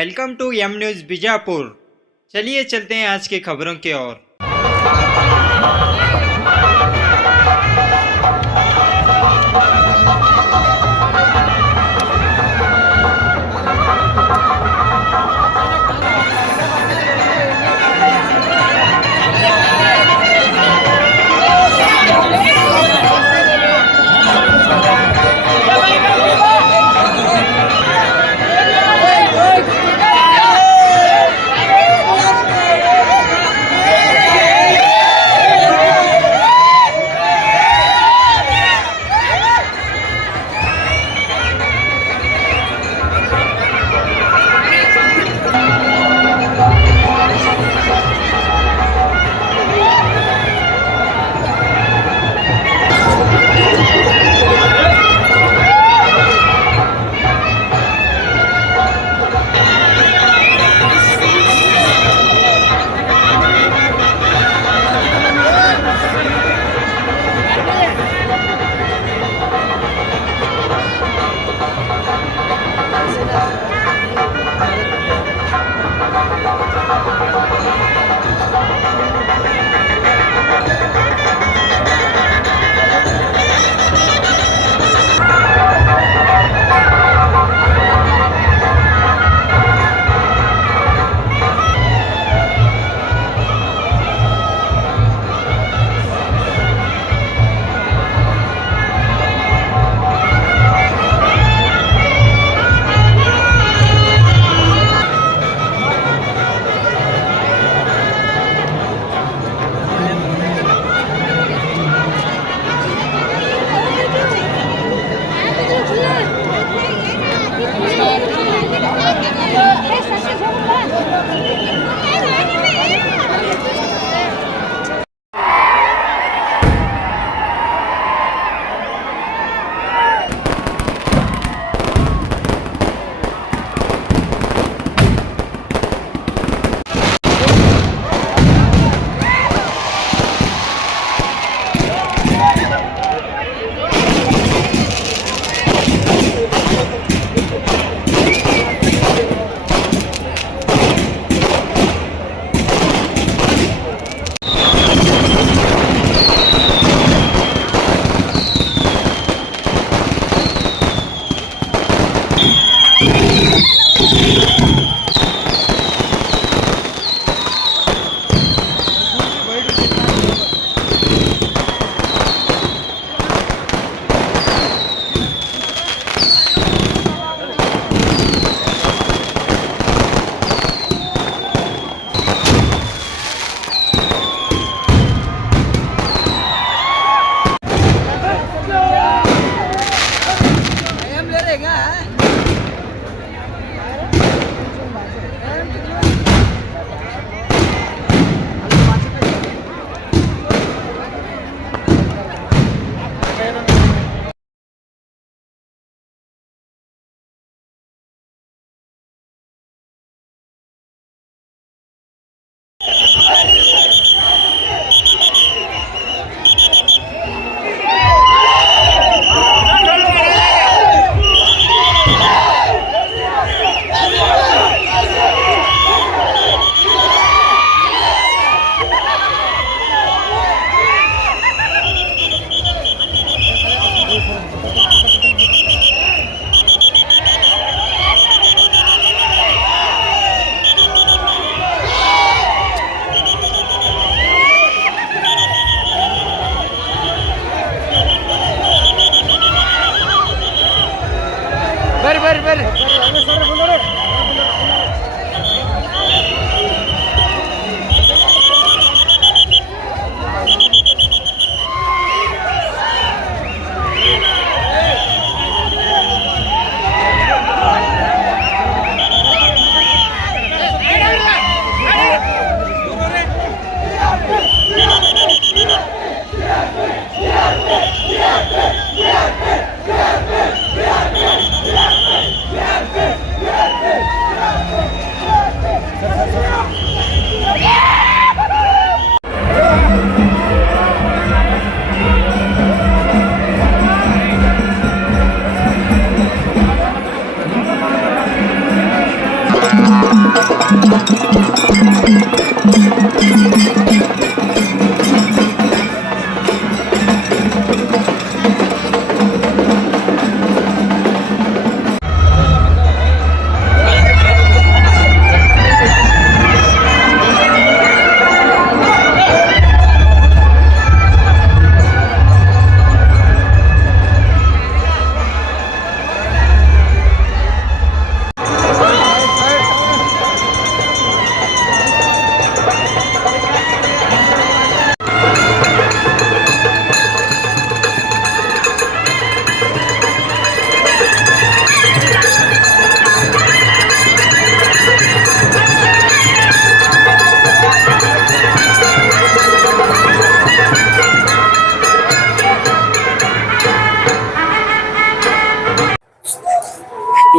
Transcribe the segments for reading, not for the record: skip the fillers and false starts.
Welcome to M news Bijapur. चलिए चलते हैं आज की खबरों की ओर।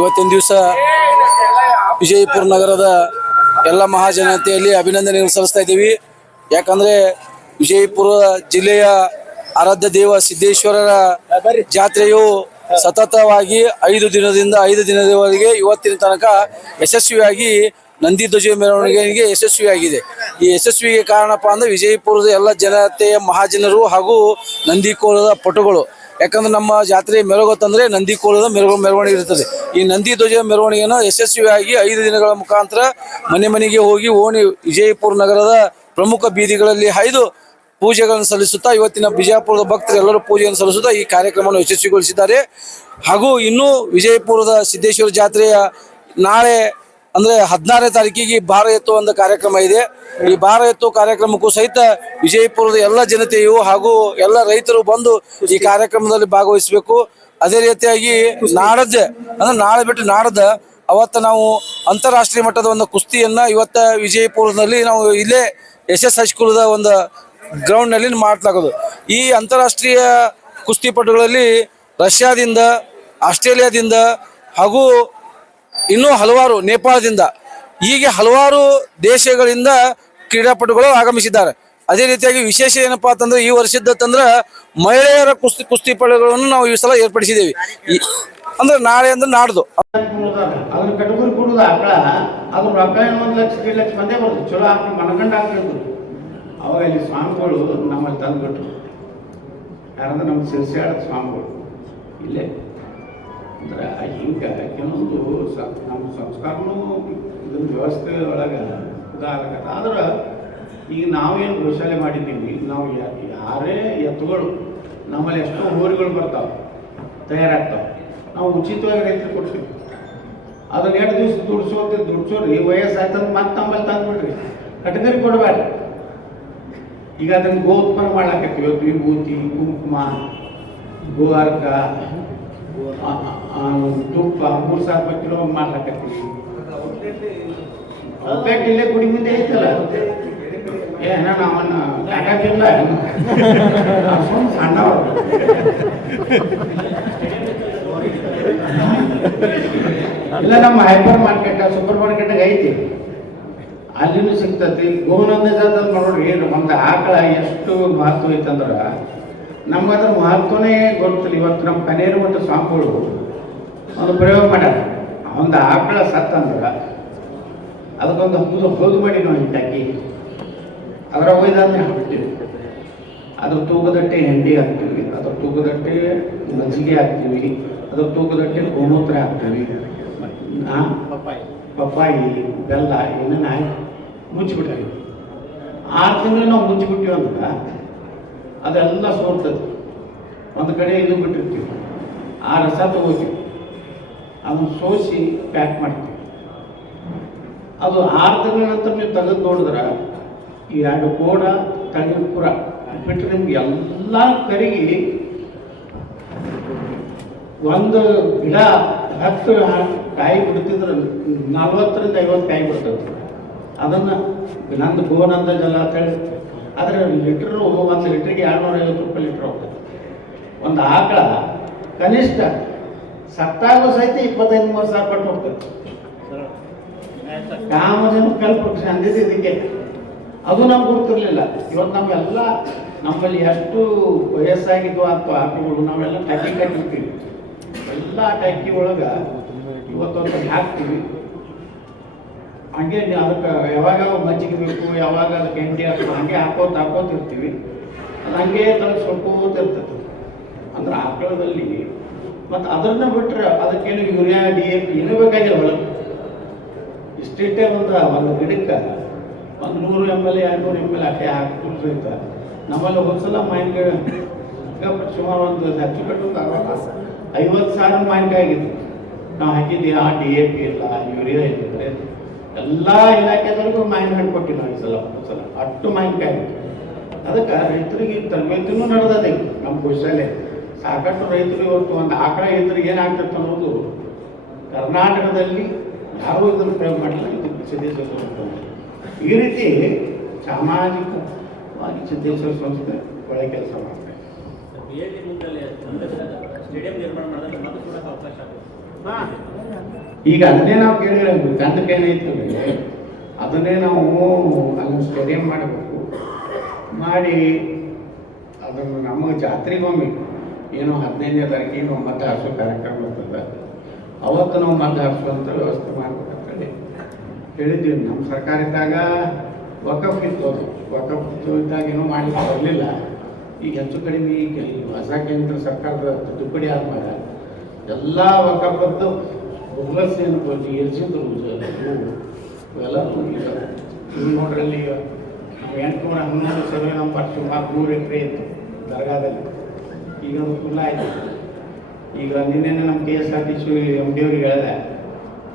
ಇವತ್ತಿನ ದಿವಸ ವಿಜಯಪುರ ನಗರದ ಎಲ್ಲ ಮಹಾಜನತೆಯಲ್ಲಿ ಅಭಿನಂದನೆಗಳು ಸಲ್ಲಿಸ್ತಾ ಇದ್ದೀವಿ. ಯಾಕಂದರೆ ವಿಜಯಪುರ ಜಿಲ್ಲೆಯ ಆರಾಧ್ಯ ದೇವ ಸಿದ್ದೇಶ್ವರರ ಜಾತ್ರೆಯು ಸತತವಾಗಿ 5 ದಿನದವರೆಗೆ ಇವತ್ತಿನ ತನಕ ಯಶಸ್ವಿಯಾಗಿ ನಂದಿ ಧ್ವಜ ಮೆರವಣಿಗೆಗೆ ಯಶಸ್ವಿಯಾಗಿದೆ. ಈ ಯಶಸ್ವಿಗೆ ಕಾರಣಪ್ಪ ಅಂದರೆ ವಿಜಯಪುರದ ಎಲ್ಲ ಜನತೆಯ ಮಹಾಜನರು ಹಾಗೂ ನಂದಿಕೋಲದ ಪಟುಗಳು. ಯಾಕಂದ್ರೆ ನಮ್ಮ ಜಾತ್ರೆ ಮೆರಗೋತಂದ್ರೆ ನಂದಿಕೋಲದ ಮೆರವಣಿಗೆ ಇರ್ತದೆ. ಈ ನಂದಿ ಧ್ವಜ ಮೆರವಣಿಗೆಯನ್ನು ಯಶಸ್ವಿಯಾಗಿ 5 ದಿನಗಳ ಮುಖಾಂತರ ಮನೆ ಮನೆಗೆ ಹೋಗಿ ಓಣಿ ವಿಜಯಪುರ ನಗರದ ಪ್ರಮುಖ ಬೀದಿಗಳಲ್ಲಿ ಹಾಯ್ದು ಪೂಜೆಗಳನ್ನು ಸಲ್ಲಿಸುತ್ತಾ ಇವತ್ತಿನ ಬಿಜಾಪುರದ ಭಕ್ತರು ಎಲ್ಲರೂ ಪೂಜೆಯನ್ನು ಸಲ್ಲಿಸುತ್ತಾ ಈ ಕಾರ್ಯಕ್ರಮವನ್ನು ಯಶಸ್ವಿಗೊಳಿಸಿದ್ದಾರೆ. ಹಾಗೂ ಇನ್ನೂ ವಿಜಯಪುರದ ಸಿದ್ದೇಶ್ವರ ಜಾತ್ರೆಯ ನಾಳೆ ಅಂದರೆ 16ನೇ ತಾರೀಕಿಗೆ ಭಾರ ಎತ್ತುವ ಒಂದು ಕಾರ್ಯಕ್ರಮ ಇದೆ. ಈ ಭಾರ ಎತ್ತುವ ಕಾರ್ಯಕ್ರಮಕ್ಕೂ ಸಹಿತ ವಿಜಯಪುರದ ಎಲ್ಲ ಜನತೆಯು ಹಾಗೂ ಎಲ್ಲ ರೈತರು ಬಂದು ಈ ಕಾರ್ಯಕ್ರಮದಲ್ಲಿ ಭಾಗವಹಿಸಬೇಕು. ಅದೇ ರೀತಿಯಾಗಿ ನಾಡದ್ದು ಅಂದರೆ ನಾಳೆ ಬಿಟ್ಟು ನಾಡದ್ದು ಅವತ್ತು ನಾವು ಅಂತಾರಾಷ್ಟ್ರೀಯ ಮಟ್ಟದ ಒಂದು ಕುಸ್ತಿಯನ್ನು ಇವತ್ತು ವಿಜಯಪುರದಲ್ಲಿ ನಾವು ಇಲ್ಲೇ SS ಹೈಸ್ಕೂಲದ ಒಂದು ಗ್ರೌಂಡ್ನಲ್ಲಿ ಮಾಡಲಾಗೋದು. ಈ ಅಂತಾರಾಷ್ಟ್ರೀಯ ಕುಸ್ತಿಪಟುಗಳಲ್ಲಿ ರಷ್ಯಾದಿಂದ, ಆಸ್ಟ್ರೇಲಿಯಾದಿಂದ ಹಾಗೂ ಇನ್ನೂ ಹಲವಾರು ನೇಪಾಳದಿಂದ ಹೀಗೆ ಹಲವಾರು ದೇಶಗಳಿಂದ ಕ್ರೀಡಾಪಟುಗಳು ಆಗಮಿಸಿದ್ದಾರೆ. ಅದೇ ರೀತಿಯಾಗಿ ವಿಶೇಷ ಏನಪ್ಪಾ ಅಂತಂದ್ರೆ ಈ ವರ್ಷದಂದ್ರೆ ಮಹಿಳೆಯರ ಕುಸ್ತಿಪಟುಗಳನ್ನು ನಾವು ಈ ಸಲ ಏರ್ಪಡಿಸಿದ್ದೇವೆ. ಅಂದ್ರೆ ನಾಳೆ ಅಂದ್ರೆ ನಾಡ್ದು ಅದ್ರ ಕಟಗುರಿ ಕೊಡುದು ಆಕಳ ಅದ್ರ ರೊಕ್ಕ 1 ಲಕ್ಷ 2 ಲಕ್ಷ ಮಂದಿ ಬರ್ತದೆ. ಚಲೋ ಹಾಕಿ ಮನಗಂಡು ಹಾಕ್ಬೇಕು. ಅವಾಗ ಇಲ್ಲಿ ಸ್ವಾಮಿಗಳು ನಮ್ಮಲ್ಲಿ ತಂದುಬಿಟ್ರು. ಯಾರಂದ್ರೆ ನಮ್ಮ ಸಿರ್ಸಿಯಾಡ ಸ್ವಾಮಿಗಳು ಇಲ್ಲೇ ಅಂದ್ರೆ ಹಿಂಗೆ ಕೆಲವೊಂದು ನಮ್ಮ ಸಂಸ್ಕಾರನೂ ಇದೊಂದು ವ್ಯವಸ್ಥೆ ಒಳಗೆ ಇದಾಗತ್ತೆ. ಆದ್ರೆ ಈಗ ನಾವೇನು ಗೋಶಾಲೆ ಮಾಡಿದ್ದೀವಿ, ನಾವು ಯಾರೇ ಎತ್ತುಗಳು ನಮ್ಮಲ್ಲಿ ಎಷ್ಟೋ ಹೋರಿಗಳು ಬರ್ತಾವೆ, ತಯಾರಾಗ್ತಾವೆ, ನಾವು ಉಚಿತವಾಗಿ ರೈತರಿಗೆ ಕೊಡ್ತೀವಿ. ಅದನ್ನ 2 ದಿವಸ ದುಡ್ಸೋರಿ ವಯಸ್ಸಾಯ್ತಂದ್ರೆ ಮತ್ತೆ ನಮ್ಮಲ್ಲಿ ತಂದುಬಿಡ್ರಿ, ಕಟಗರಿ ಕೊಡಬೇಡ್ರಿ. ಈಗ ಅದನ್ನು ಗೋ ಉತ್ಪನ್ನ ಮಾಡ್ಲಾಕತ್ತೀವಿ. ವಿಭೂತಿ, ಕುಂಕುಮ, ಗೋವಾರ್ಕ, ತುಪ್ಪ 3,000 ರೂಪಾಯಿ ಕಿಲೋ ಮಾಡ್ಲಾಕತ್ತೀವಿ. ಔಟ್ಲೆಟ್ ಇಲ್ಲೇ ಗುಡಿ ಮುಂದೆ ಐತಲ್ಲ, ಏನ ನಾವನ್ನ ಕಾಟಾಕಿಲ್ಲ ಸಣ್ಣ ಇಲ್ಲ. ನಮ್ಮ ಹೈಪರ್ ಮಾರ್ಕೆಟ್ ಸೂಪರ್ ಮಾರ್ಕೆಟ್ಗೆ ಐತಿ, ಅಲ್ಲಿನೂ ಸಿಗ್ತತಿ. ಗೋನಂದ ಜಾತ್ರೆ ನೋಡ್ರಿ, ಒಂದು ಆಕಳ ಎಷ್ಟು ಮಹತ್ವ ಐತಂದ್ರೆ ನಮ್ಗದ್ರ ಮಹತ್ವನೇ ಗೊತ್ತಿಲ್ಲ. ಇವತ್ತು ನಮ್ಮ ಕನೇರು ಮತ್ತು ಸ್ವಾಮಿಗಳು ಒಂದು ಪ್ರಯೋಗ ಮಾಡ್ಯಾರ. ಒಂದು ಆಕಳ ಸತ್ತಂದ್ರೆ ಅದಕ್ಕೊಂದು ಹೋದು ಮಾಡಿ ನಾವು ಹಿಂಟಾಕಿ ಅದರ ಒಯ್ದಾದ್ಮೇ ಹಾಕ್ಬಿಡ್ತೀವಿ. ಅದ್ರ ತೂಕದಟ್ಟೆ ಹೆಂಡಿ ಹಾಕ್ತೀವಿ, ಅದ್ರ ತೂಕದಟ್ಟೆ ಮಜ್ಜಿಗೆ ಹಾಕ್ತೀವಿ, ಅದ್ರ ತೂಕದಟ್ಟೆ ಗೋಮೂತ್ರ ಹಾಕ್ತೀವಿ, ಪಪ್ಪಾಯಿ, ಬೆಲ್ಲ ಏನೇನು ಹಾಕಿ ಮುಚ್ಚಿಬಿಟ್ಟಾಗಿ 6 ತಿಂಗಳು ನಾವು ಮುಚ್ಚಿಬಿಟ್ಟಿವಿ ಅಂದ್ರೆ ಅದೆಲ್ಲ ಸೋರ್ತದೆ. ಒಂದು ಕಡೆ ಇದು ಬಿಟ್ಟಿರ್ತೀವಿ, ಆ ರಸ ತಗೋತೀವಿ, ಅದನ್ನು ಸೋಸಿ ಪ್ಯಾಕ್ ಮಾಡ್ತೀವಿ. ಅದು 6 ತಿಂಗಳ ನಂತರ ನೀವು ತೆಗೆದು ನೋಡಿದ್ರೆ ಈ 2 ಕೋಡ ತಳಗಿನ ಪುರ ಬಿಟ್ಟರೆ ನಿಮ್ಗೆ ಎಲ್ಲ ಕರಿಗಿ ಒಂದು ಗಿಡ 10 ಕಾಯಿ ಬಿಡ್ತಿದ್ರೆ 40ರಿಂದ 50 ಕಾಯಿ ಬಿಡ್ತದೆ. ಅದನ್ನು ನಂದು ಗೋನಂದ ಜಲ ಅಂತೇಳಿ ಆದರೆ ಲೀಟ್ರು 1 ಲೀಟ್ರಿಗೆ 250 ರೂಪಾಯಿ ಲೀಟ್ರ್ ಹೋಗ್ತದೆ. ಒಂದು ಆಕಳ ಕನಿಷ್ಠ ಸತ್ತಾಗೂ ಸಹಿತ 25-30 ಸಾವಿರ ಕೊಟ್ಟು ಹೋಗ್ತದೆ. ಕಾಮಧೇನು ಕಲ್ಪವೃಕ್ಷ ಅಂದಿದ್ದು ಇದಕ್ಕೆ. ಅದು ನಮ್ಗೆ ಗೊತ್ತಿರಲಿಲ್ಲ. ಇವತ್ತು ನಾವೆಲ್ಲ ನಮ್ಮಲ್ಲಿ ಎಷ್ಟು ವಯಸ್ಸಾಗಿದ್ವು ಅಥವಾ ಆಕಳುಗಳು ನಾವೆಲ್ಲ ಟಕ್ಕಿ ಕಟ್ಟಿರ್ತೀವಿ. ಎಲ್ಲ ಟಕ್ಕಿ ಒಳಗೆ ಇವತ್ತೊಂದು ಹಾಕ್ತೀವಿ. ಹಂಗೆ ಅದಕ್ಕೆ ಯಾವಾಗ ಮಜ್ಜಿಗೆ ಬೇಕು, ಯಾವಾಗ ಅದಕ್ಕೆ ಹೆಂಡಿ ಹಾಕೋ ಹಂಗೆ ಹಾಕೋತಿರ್ತೀವಿ. ಅದು ಹಂಗೆ ತನಕ ಸೊಪ್ಪೋತಿರ್ತದೆ. ಅಂದ್ರೆ ಆಕಳದಲ್ಲಿ ಮತ್ತು ಅದನ್ನ ಬಿಟ್ಟರೆ ಅದಕ್ಕೇನು ಯೂರಿಯಾ DAP ಏನೂ ಬೇಕಾಗಿಲ್ಲ. ಹೊಲಕ್ಕೆ ಇಷ್ಟಿಟ್ಟೆ ಒಂದು ಗಿಡಕ್ಕೆ 100 ml 200 ml ಅಷ್ಟೇ ಹಾಕ್ತಿರ್ತ. ನಮ್ಮಲ್ಲಿ ಒಂದ್ಸಲ ಮಾವಿನಕಾಯಿ ಸುಮಾರು ಒಂದು ಹೆಚ್ಚು ಕಟ್ಟು 50,000 ಮಾವಿನಕಾಯಿ ಆಗಿತ್ತು. ನಾವು ಹಾಕಿದ್ದೀವಿ. ಆ DAP ಇಲ್ಲ, ಯೂರಿಯಾ ಇದ್ದರೆ ಎಲ್ಲ ಇಲಾಖೆದವ್ರಿಗೂ ಮಾವಿನ ಹಣ್ಣು ಕೊಟ್ಟಿವಿ ನಾವು. ಒಂದ್ಸಲ ಅಷ್ಟು ಮಾವಿನಕಾಯಿ. ಅದಕ್ಕೆ ರೈತರಿಗೆ ತರಬೇತಿನೂ ನಡೆದದೆ ನಮ್ಮ ಗೋಶಾಲೆ. ಸಾಕಷ್ಟು ರೈತರು ಇವತ್ತು ಒಂದು ಆಕಳ ಇದ್ರೆ ಏನಾಗ್ತದೆ ಅನ್ನೋದು ಕರ್ನಾಟಕದಲ್ಲಿ ಯಾರೂ ಇದನ್ನು ಪ್ರಯೋಗ ಮಾಡಿಲ್ಲ. ಇದಕ್ಕೆ ಸಿದ್ದೇಶ್ವರ ಈ ರೀತಿ ಸಾಮಾಜಿಕವಾಗಿ ಸಿದ್ದೇಶ್ವರ ಸಂಸ್ಥೆ ಒಳ್ಳೆ ಕೆಲಸ ಮಾಡ್ತಾರೆ. ಸ್ಟೇಡಿಯಂ ನಿರ್ಮಾಣ ಮಾಡಿದ್ರೆ ಈಗ ಅದನ್ನೇ ನಾವು ಕೇಳಿದ್ರೆ ತಂಡಕ್ಕೆ ಏನೈತಂದ್ರೆ ಅದನ್ನೇ ನಾವು ಅಲ್ಲೊಂದು ಸ್ಟೇಡಿಯಂ ಮಾಡಬೇಕು, ಮಾಡಿ ಅದನ್ನು ನಮಗೆ ಜಾತ್ರೆಗೊಮ್ಮೆ ಏನೋ 15ನೇ ತಾರೀಕಿಗೆ ಮತ ಹಾರಿಸೋ ಕಾರ್ಯಕ್ರಮ ಬರ್ತದೆ, ಅವತ್ತು ನಾವು ಮತ ಹಾರಿಸುವಂಥ ವ್ಯವಸ್ಥೆ ಮಾಡ್ಬೇಕಂತೇಳಿ ಹೇಳಿದ್ದೀವಿ. ನಮ್ಮ ಸರ್ಕಾರ ಇದ್ದಾಗ ವಕಫ್ ಇತ್ತು, ಅದು ವಕಫ್ ಇದ್ದಾಗ ಏನೂ ಮಾಡಲಿಕ್ಕೆ ಬರಲಿಲ್ಲ. ಈಗ ಹೆಚ್ಚು ಕಡಿಮೆ ಈಗ ಹೊಸ ಕೇಂದ್ರ ಸರ್ಕಾರದ ತಿದ್ದುಪಡಿ ಆದ್ಮೇಲೆ ಎಲ್ಲ ವಕಫದ್ದು ಬಹುಲಸ್ ಏನು ಎರ್ಸಿದ್ರು ಇವೆಲ್ಲರೂ ಈಗ ನೋಡ್ರಲ್ಲಿ ನಾವು 811 ಸರ್ವೆ ನಂಬರ್ ಸುಮಾರು 100 ಎಕರೆ ಇತ್ತು ದರ್ಗಾದಲ್ಲಿ, ಈಗ ಅದು ಫುಲ್ ಆಯಿತು. ಈಗ ನಿನ್ನೆ ನಮ್ಮ KSRTC MD ಅವ್ರಿಗೆ ಹೇಳಿದೆ,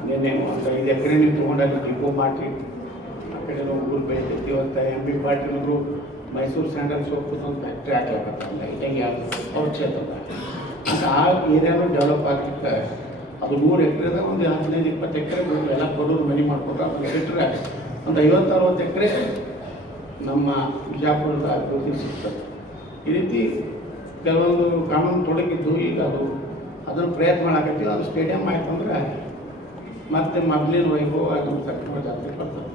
ನಿನ್ನೆ ಒಂದು 5 ಎಕರೆ ನೀವು ತೊಗೊಂಡಾಗ ಡಿಪೋ ಮಾಡಿ ಆ ಕಡೆ ಹುಡುಗರು ಬೆಳಿತೈತಿ ಅಂತ MB ಪಾಟೀಲ್ರು ಮೈಸೂರು ಸ್ಯಾಂಡಲ್ ಸೋಪ್ ಒಂದು ಫ್ಯಾಕ್ಟ್ರಿ ಹಾಕ್ಲಾಕತ್ತಲ್ಲ, ಇದಂಗೆ ಔಷಧ ಅಂತ ಆ ಏರಿಯಾನು ಡೆವಲಪ್ ಆಗ್ಲಿಕ್ಕೆ ಅದು 100 ಎಕರೆದ ಒಂದು 15-20 ಎಕರೆ ಎಲ್ಲ ಕೊಡೋರು ಮನೆ ಮಾಡಿಕೊಂಡ್ರೆ ಅದನ್ನು ಬಿಟ್ಟರೆ ಒಂದು 50-60 ಎಕರೆ ನಮ್ಮ ಬಿಜಾಪುರದ ಅಭಿವೃದ್ಧಿ ಸಿಗ್ತದೆ. ಈ ರೀತಿ ಕೆಲವೊಂದು ಕಾನೂನು ತೊಡಗಿದ್ದು ಈಗ ಅದನ್ನು ಪ್ರಯತ್ನ ಮಾಡಾಕತ್ತೀವಿ. ಅದು ಸ್ಟೇಡಿಯಂ ಆಯ್ತು ಅಂದ್ರೆ ಮತ್ತೆ ಮೊದಲಿನ ವೈಭವ ನಮ್ಮ ಸರ್ಕಾರ ಜಾತ್ರೆ ಬರ್ತದೆ.